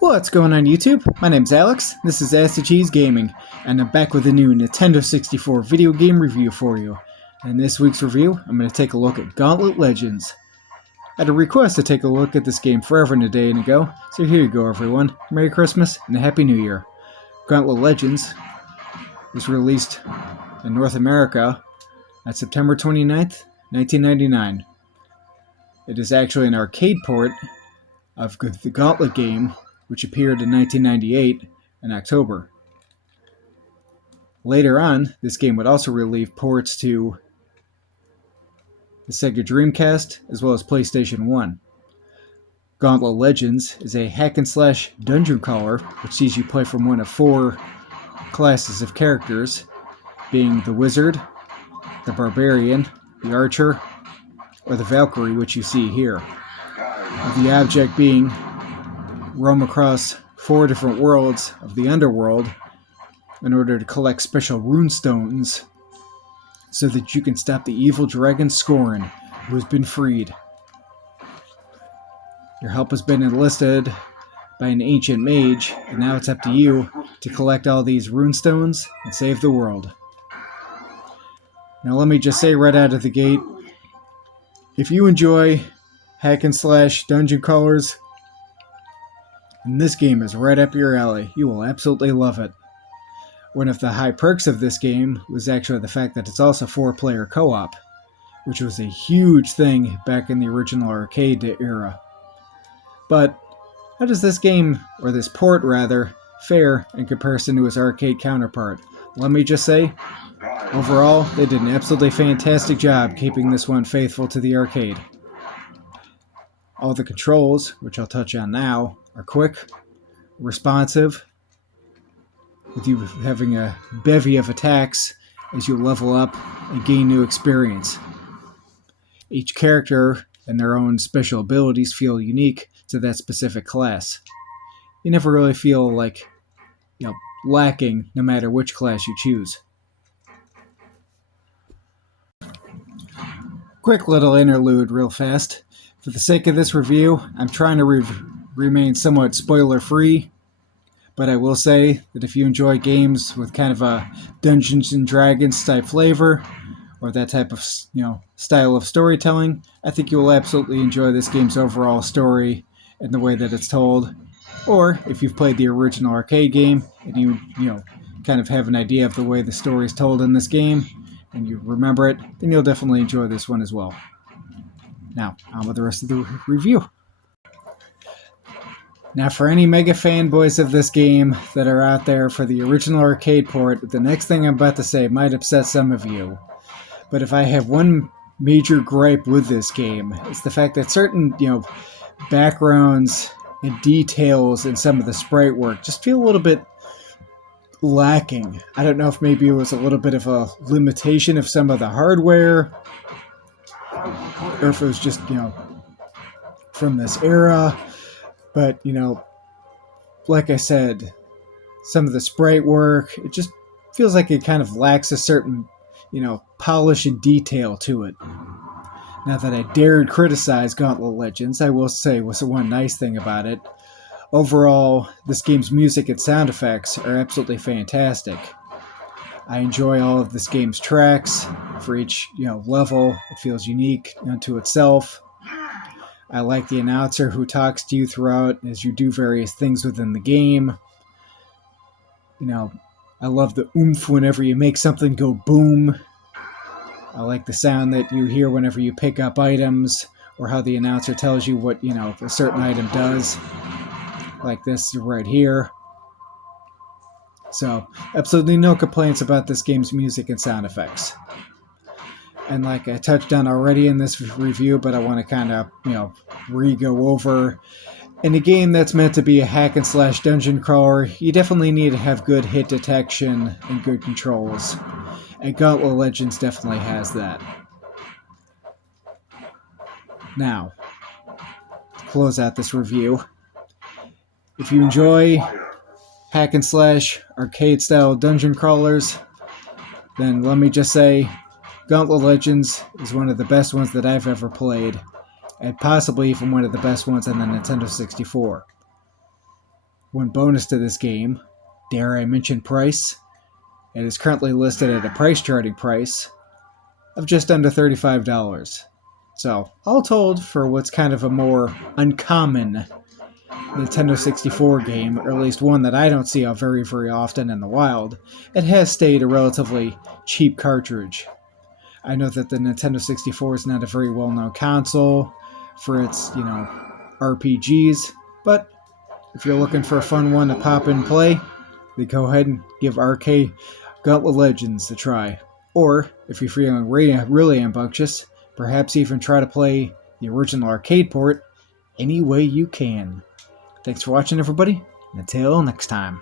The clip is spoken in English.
What's going on YouTube? My name's Alex, this is Acid Cheese Gaming, and I'm back with a new Nintendo 64 video game review for you. In this week's review, I'm going to take a look at Gauntlet Legends. I had a request to take a look at this game forever and a day ago, so here you go everyone. Merry Christmas and a Happy New Year. Gauntlet Legends was released in North America on September 29th, 1999. It is actually an arcade port of the Gauntlet game, which appeared in 1998 in October. Later on, this game would also receive ports to the Sega Dreamcast as well as PlayStation 1. Gauntlet Legends is a hack-and-slash dungeon crawler which sees you play from one of four classes of characters, being the Wizard, the Barbarian, the Archer, or the Valkyrie, which you see here. The object being roam across four different worlds of the underworld in order to collect special rune stones so that you can stop the evil dragon Scorn, who has been freed. Your help has been enlisted by an ancient mage, and now it's up to you to collect all these rune stones and save the world. Now let me just say right out of the gate, if you enjoy hack and slash dungeon crawlers, and this game is right up your alley. You will absolutely love it. One of the high perks of this game was actually the fact that it's also 4-player co-op, which was a huge thing back in the original arcade era. But how does this game, or this port rather, fare in comparison to its arcade counterpart? Let me just say, overall, they did an absolutely fantastic job keeping this one faithful to the arcade. All the controls, which I'll touch on now, are quick, responsive, with you having a bevy of attacks as you level up and gain new experience. Each character and their own special abilities feel unique to that specific class. You never really feel like, lacking no matter which class you choose. Quick little interlude real fast. For the sake of this review, I'm trying to remain somewhat spoiler-free, but I will say that if you enjoy games with kind of a Dungeons and Dragons type flavor, or that type of style of storytelling, I think you will absolutely enjoy this game's overall story and the way that it's told. Or if you've played the original arcade game and you kind of have an idea of the way the story is told in this game, and you remember it, then you'll definitely enjoy this one as well. Now, on with the rest of the review. Now, for any mega fanboys of this game that are out there for the original arcade port, the next thing I'm about to say might upset some of you. But if I have one major gripe with this game, it's the fact that certain, backgrounds and details in some of the sprite work just feel a little bit lacking. I don't know if maybe it was a little bit of a limitation of some of the hardware, or if it was just, from this era. But, like I said, some of the sprite work, it just feels like it kind of lacks a certain, polish and detail to it. Not that I dared criticize Gauntlet Legends, I will say was the one nice thing about it. Overall, this game's music and sound effects are absolutely fantastic. I enjoy all of this game's tracks. For each level, it feels unique unto itself. I like the announcer who talks to you throughout as you do various things within the game. I love the oomph whenever you make something go boom. I like the sound that you hear whenever you pick up items, or how the announcer tells you what, a certain item does. Like this right here. So, absolutely no complaints about this game's music and sound effects. And like I touched on already in this review, but I want to kind of, re-go over. In a game that's meant to be a hack-and-slash dungeon crawler, you definitely need to have good hit detection and good controls. And Gauntlet Legends definitely has that. Now, to close out this review, if you enjoy hack-and-slash arcade-style dungeon crawlers, then let me just say, Gauntlet Legends is one of the best ones that I've ever played, and possibly even one of the best ones on the Nintendo 64. One bonus to this game, dare I mention price? It is currently listed at a price charting price of just under $35. So, all told, for what's kind of a more uncommon Nintendo 64 game, or at least one that I don't see out very, very often in the wild, it has stayed a relatively cheap cartridge. I know that the Nintendo 64 is not a very well-known console for its, RPGs, but if you're looking for a fun one to pop and play, then go ahead and give arcade Gauntlet Legends a try. Or, if you're feeling really rambunctious, perhaps even try to play the original arcade port any way you can. Thanks for watching, everybody, and until next time.